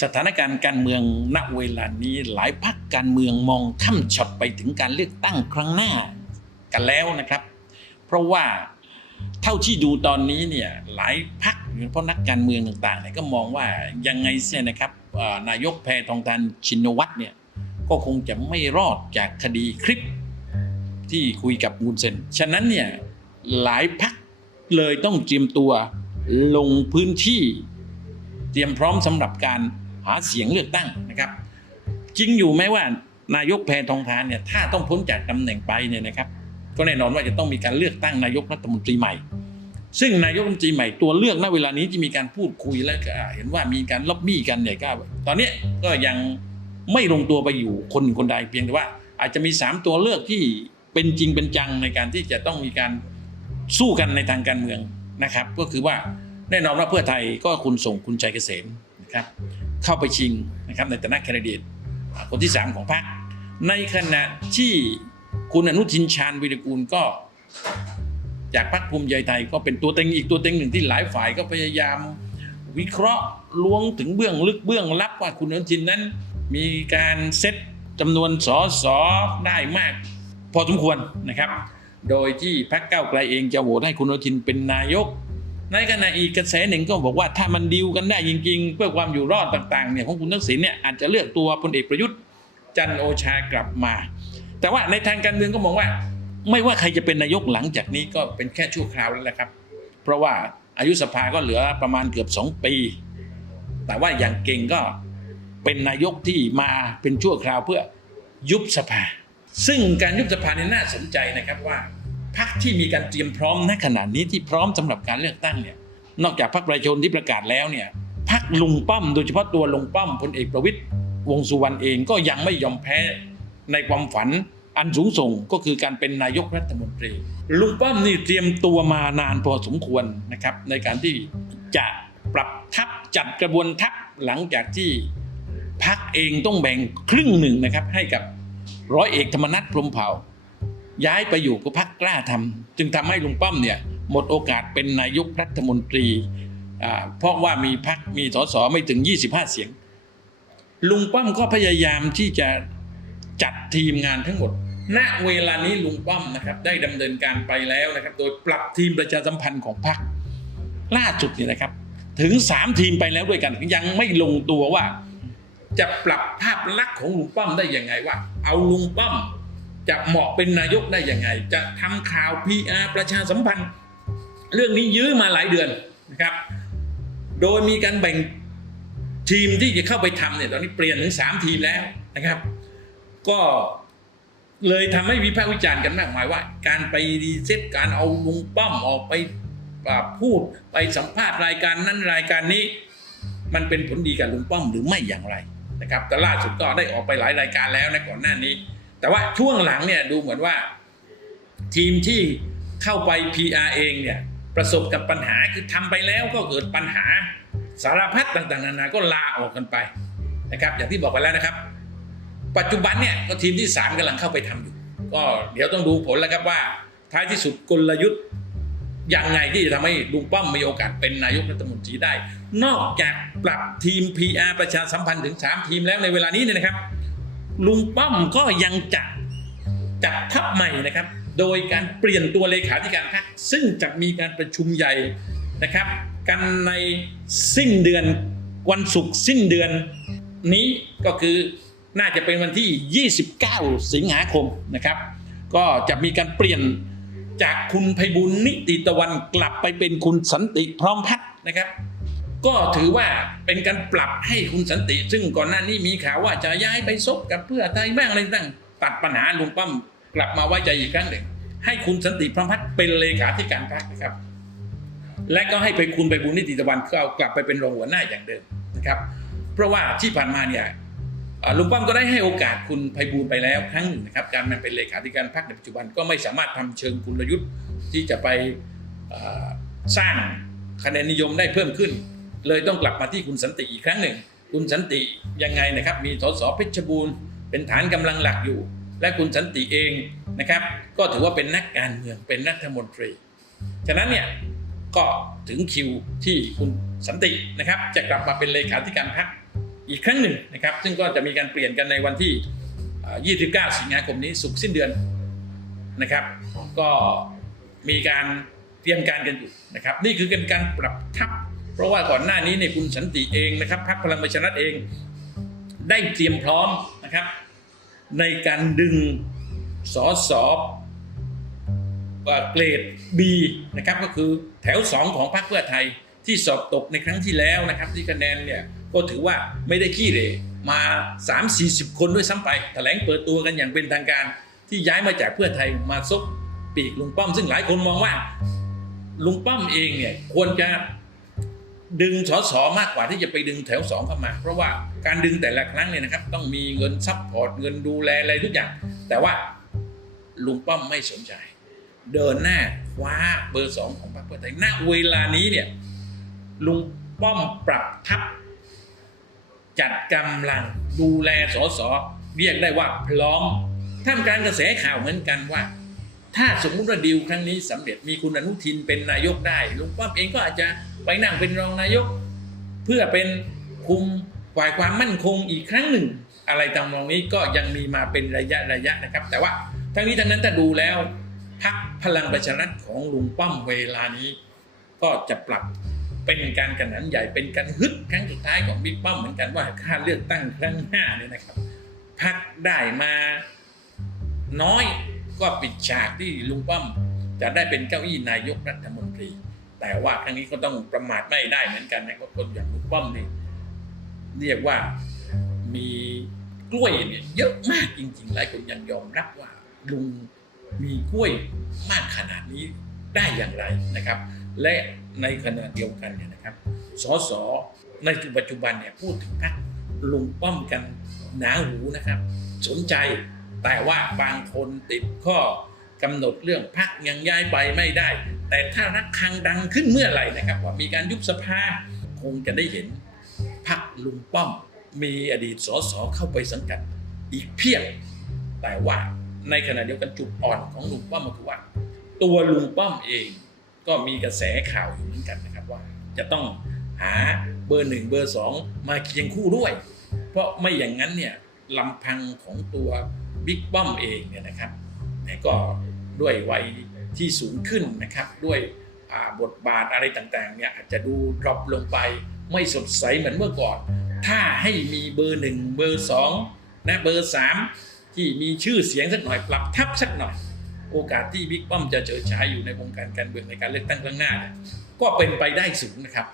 สถานการณ์การเมืองณเวลานี้หลายพรรคการเมืองมองข้ามช็อตไปถึงการเลือกตั้งครั้งหน้ากันแล้วนะครับ เพราะว่าเท่าที่ดูตอนนี้เนี่ยหลายพรรคโดยเฉพาะนักการเมืองต่างๆเนี่ยก็มองว่ายังไงเสียนะครับนายกแพทองทานชินวัตรเนี่ยก็คงจะไม่รอดจากคดีคลิปที่คุยกับมูนเซนฉะนั้นเนี่ยหลายพรรคเลยต้องเตรียมตัวลงพื้นที่ เตรียมพร้อมสำหรับการหาเสียงเลือกตั้งนะครับ จริงอยู่ไหมว่านายกแพทองทานเนี่ยถ้าต้องพ้นจากตำแหน่งไปเนี่ยนะครับ ก็แน่นอนว่าจะต้องมีการเลือกตั้งนายกรัฐมนตรีใหม่ ซึ่งนายกรัฐมนตรีใหม่ตัวเลือกณเวลานี้ที่มีการพูดคุยและก็เห็นว่ามีการล็อบบี้กันเนี่ยก็ตอนนี้ก็ยังไม่ลงตัวไปอยู่คนคนใดเพียงแต่ว่า อาจจะมีสามตัวเลือกที่เป็นจริงเป็นจังในการที่จะต้องมีการสู้กันในทางการเมืองนะครับ ก็คือว่า แน่นอนว่าเพื่อไทยก็คุณส่งคุณชัยเกษมนะครับเข้าไปชิงนะครับในฐานะแคนดิเดตคนที่ 3 ของพรรคในขณะที่คุณอนุทินชาญวิรกูลก็ จากพรรคภูมิใจไทยก็เป็นตัวเต็งอีกตัวเต็งหนึ่งที่หลายฝ่ายก็พยายามวิเคราะห์ล้วงถึงเบื้องลึกเบื้องลับว่าคุณอนุทินนั้น มีการเซตจำนวนสอสอได้มาก พอสมควรนะครับ โดยที่พรรคก้าวไกลเองจะโหวตให้คุณอนุทินเป็นนายก ในขณะอีกกระแสหนึ่งก็บอกว่าถ้ามันดีลกันได้จริง ๆ เพื่อความอยู่รอดต่างๆเนี่ยของคุณทักษิณเนี่ยอาจจะเลือกตัวพลเอกประยุทธ์จันโอชากลับมา แต่ว่าในทางการเมืองก็มองว่า ไม่ว่าใครจะเป็นนายกหลังจากนี้ก็เป็นแค่ชั่วคราวแล้วแหละครับ เพราะว่าอายุสภาก็เหลือประมาณเกือบ2ปี แต่ว่าอย่างเก่งก็เป็นนายกที่มาเป็นชั่วคราวเพื่อยุบสภา ซึ่งการยุบสภาเนี่ยน่าสนใจนะครับว่า พรรคที่มีการเตรียมพร้อมณขณะนี้ที่พร้อมสำหรับการเลือกตั้งเนี่ยนอกจากพรรคประชาชนที่ประกาศแล้วเนี่ยพรรคลุงป้อมโดยเฉพาะตัวลุงป้อมพลเอกประวิตยวงสุวรรณเองก็ยังไม่ยอมแพ้ในความฝันอันสูงส่งก็คือการเป็นนายกรัฐมนตรี ลุงป้อมนี่เตรียมตัวมานานพอสมควรนะครับ ในการที่จะปรับทัพจัดกระบวนทัพหลังจากที่พรรคเองต้องแบ่งครึ่งหนึ่งนะครับให้กับร้อยเอกธรรมนัฐพรมเผ่า ย้ายไปอยู่กับพรรคกล้าทำจึงทำให้ลุงป้อมเนี่ยหมดโอกาสเป็นนายกรัฐมนตรีเพราะว่ามีพรรคมีสสไม่ถึง 25 เสียง ลุงป้อมก็พยายามที่จะจัดทีมงานทั้งหมด ณ เวลานี้ลุงป้อมนะครับได้ดำเนินการไปแล้วนะครับ โดยปรับทีมประชาสัมพันธ์ของพรรคล่าสุดเนี่ยนะครับ ถึง 3 ทีมไปแล้วด้วยกัน ยังไม่ลงตัวว่า จะปรับภาพลักษณ์ของลุงป้อมได้ยังไงว่า เอาลุงป้อม จะเหมาะเป็นนายกได้ยังไง จะทำข่าว PR ประชาสัมพันธ์ เรื่องนี้ยื้อมาหลายเดือนนะครับ โดยมีการแบ่งทีมที่จะเข้าไปทำเนี่ยตอนนี้เปลี่ยนถึงสามทีมแล้วนะครับ ก็เลยทำให้วิพากษ์วิจารณ์กันมากมายว่า การไปรีเซ็ตการเอาลุงป้อมออกไปพูดไปสัมภาษณ์รายการนั้นรายการนี้ มันเป็นผลดีกับลุงป้อมหรือไม่อย่างไรนะครับแต่ล่าสุดก็ได้ออกไปหลายรายการแล้วนะก่อนหน้านี้ แต่ว่าช่วงหลังเนี่ยดูเหมือนว่า ทีมที่เข้าไป PR เองเนี่ยประสบกับปัญหาคือทำไปแล้วก็เกิดปัญหาสารพัดต่างๆ นานาก็ลาออกกันไปนะครับอย่างที่บอกไปแล้วนะครับ ปัจจุบันเนี่ยก็ทีมที่ 3กำลังเข้าไปทำอยู่ ก็เดี๋ยวต้องดูผลแล้วครับว่า ท้ายที่สุดกลยุทธ์อย่างไงที่จะทำให้ลุงป้อมมีโอกาสเป็นนายกรัฐมนตรีได้ นอกจากปรับทีม PR ประชาสัมพันธ์ถึง 3 ทีมแล้วในเวลานี้เนี่ยนะครับ ลุงป้อมก็ยังจะจัดทัพใหม่นะครับ โดยการเปลี่ยนตัวเลขาธิการพรรคซึ่งจะมีการประชุมใหญ่นะครับ กันในสิ้นเดือนวันศุกร์สิ้นเดือนนี้ก็คือน่าจะเป็นวันที่ 29 สิงหาคมนะครับ ก็จะมีการเปลี่ยนจากคุณไพบุญนิติตะวันกลับไปเป็นคุณสันติพร้อมพัฒน์นะครับ ก็ถือว่าเป็นการปรับให้คุณสันติ ซึ่งก่อนหน้านี้มีข่าวว่าจะย้ายไปซบกับเพื่อไทยบ้างอะไรต่างตัดปัญหาลุงป้อมกลับมาไว้ใจอีกครั้งหนึ่ง ให้คุณสันติพรมพัฒน์เป็นเลขาธิการพรรคนะครับ และก็ให้ไปคุณไปบุญนิติตะวันก็เอากลับไปเป็นรองหัวหน้าอย่างเดิมนะครับ เพราะว่าที่ผ่านมาเนี่ยลุงป้อมก็ได้ให้โอกาสคุณไพบูลย์ไปแล้วครั้งหนึ่งนะครับ การมาเป็นเลขาธิการพรรคในปัจจุบันก็ไม่สามารถทำเชิงกลยุทธ์ที่จะไปสร้างคะแนนนิยมได้เพิ่มขึ้น เลยต้องกลับมาที่คุณสันติอีกครั้งหนึ่ง คุณสันติยังไงนะครับ มีสสเพชรบูรณ์เป็นฐานกำลังหลักอยู่ และคุณสันติเองนะครับ ก็ถือว่าเป็นนักการเมืองเป็นรัฐมนตรี ฉะนั้นเนี่ยก็ถึงคิวที่คุณสันตินะครับ จะกลับมาเป็นเลขาธิการพรรคอีกครั้งหนึ่งนะครับ ซึ่งก็จะมีการเปลี่ยนกันในวันที่ 29 สิงหาคมนี้สุกสิ้นเดือนนะครับ ก็มีการเตรียมการกันอยู่นะครับ นี่คือเป็นการปรับทัพ เพราะว่าก่อนหน้านี้เนี่ยคุณสันติเองนะครับพรรคพลังประชารัฐเอง ได้เตรียมพร้อมนะครับ ในการดึงสอสอเอ่อเกรด B นะครับก็คือแถว 2 ของพรรคเพื่อไทยที่สอบตกในครั้งที่แล้วนะครับ ที่คะแนนเนี่ยก็ถือว่าไม่ได้ขี้เหร่มา 3-40 คนด้วยซ้ำไปแถลงเปิดตัวกันอย่างเป็นทางการที่ย้ายมาจากเพื่อไทยมาซบปีกลุงป้อม ซึ่งหลายคนมองว่า ลุงป้อมเองเนี่ยควรจะ ดึงสสมากกว่าที่จะไปดึงแถวสองเข้ามา เพราะว่าการดึงแต่ละครั้งเนี่ยนะครับ ต้องมีเงินซัพพอร์ตเงินดูแลอะไรทุกอย่าง แต่ว่าลุงป้อมไม่สนใจ เดินหน้าคว้าเบอร์สองของพรรคเพื่อไทยณเวลานี้เนี่ยลุงป้อมปรับทัพจัดกำลังดูแลสสเรียกได้ว่าพร้อมท่ามกลางกระแสข่าวเหมือนกันว่า ถ้าสมมุติว่าดีลครั้งนี้สำเร็จมีคุณอนุทินเป็นนายกได้ลุงป้อมเองก็อาจจะไปนั่งเป็นรองนายก เพื่อเป็นคุมฝ่ายความมั่นคงอีกครั้งหนึ่ง อะไรตามนองนี้ก็ยังมีมาเป็นระยะระยะนะครับ แต่ว่าทั้งนี้ทั้งนั้นถ้าดูแล้วพักพลังประชารัฐของลุงป้อมเวลานี้ ก็จะปรับเป็นการกระหนันใหญ่เป็นการฮึดครั้งสุดท้ายของบิ๊กป้อมเหมือนกันว่าการเลือกตั้งครั้งหน้าเนี่ยนะครับพักได้มาน้อย ก็ปิดฉากที่ลุงป้อมจะได้เป็นเก้าอี้นายกรัฐมนตรี แต่ว่าครั้งนี้ก็ต้องประมาทไม่ได้เหมือนกันนะเพราคนอย่างลุงป้อมนี่เรียกว่ามีกล้วยเนี่ยเยอะมากจริงๆหลายคนยังยอมรับว่าลุงมีกล้วยมากขนาดนี้ได้อย่างไรนะครับ และในขณะเดียวกันเนี่ยนะครับสสในปัจจุบันเนี่ยพูดถึงพรรคลุงป้อมกันหนาหูนะครับ สนใจ แต่ว่าบางคนติดข้อกำหนดเรื่องพักยังย้ายไปไม่ได้ แต่ถ้ารักคังดังขึ้นเมื่อไหร่นะครับ ว่ามีการยุบสภาคงจะได้เห็นพักลุงป้อม มีอดีตสสเข้าไปสังกัดอีกเพียบแต่ว่าในขณะเดียวกันจุดอ่อนของลุงป้อมก็คือว่า ตัวลุงป้อมเองก็มีกระแสข่าวอยู่เหมือนกันนะครับว่า จะต้องหาเบอร์หนึ่งเบอร์สองมาเคียงคู่ด้วย เพราะไม่อย่างนั้นเนี่ยลำพังของตัว บิ๊กป้อมเองเนี่ยนะครับเนี่ยก็ด้วยวัยที่สูงขึ้นนะครับ ด้วยบทบาทอะไรต่างๆเนี่ยอาจจะดูดรอปลงไปไม่สดใสเหมือนเมื่อก่อน ถ้าให้มีเบอร์หนึ่งเบอร์สองนะเบอร์สามที่มีชื่อเสียงสักหน่อยปรับทับสักหน่อย โอกาสที่บิ๊กป้อมจะเจอฉายอยู่ในวงการการเมืองในการเลือกตั้งครั้งหน้า ก็เป็นไปได้สูงนะครับ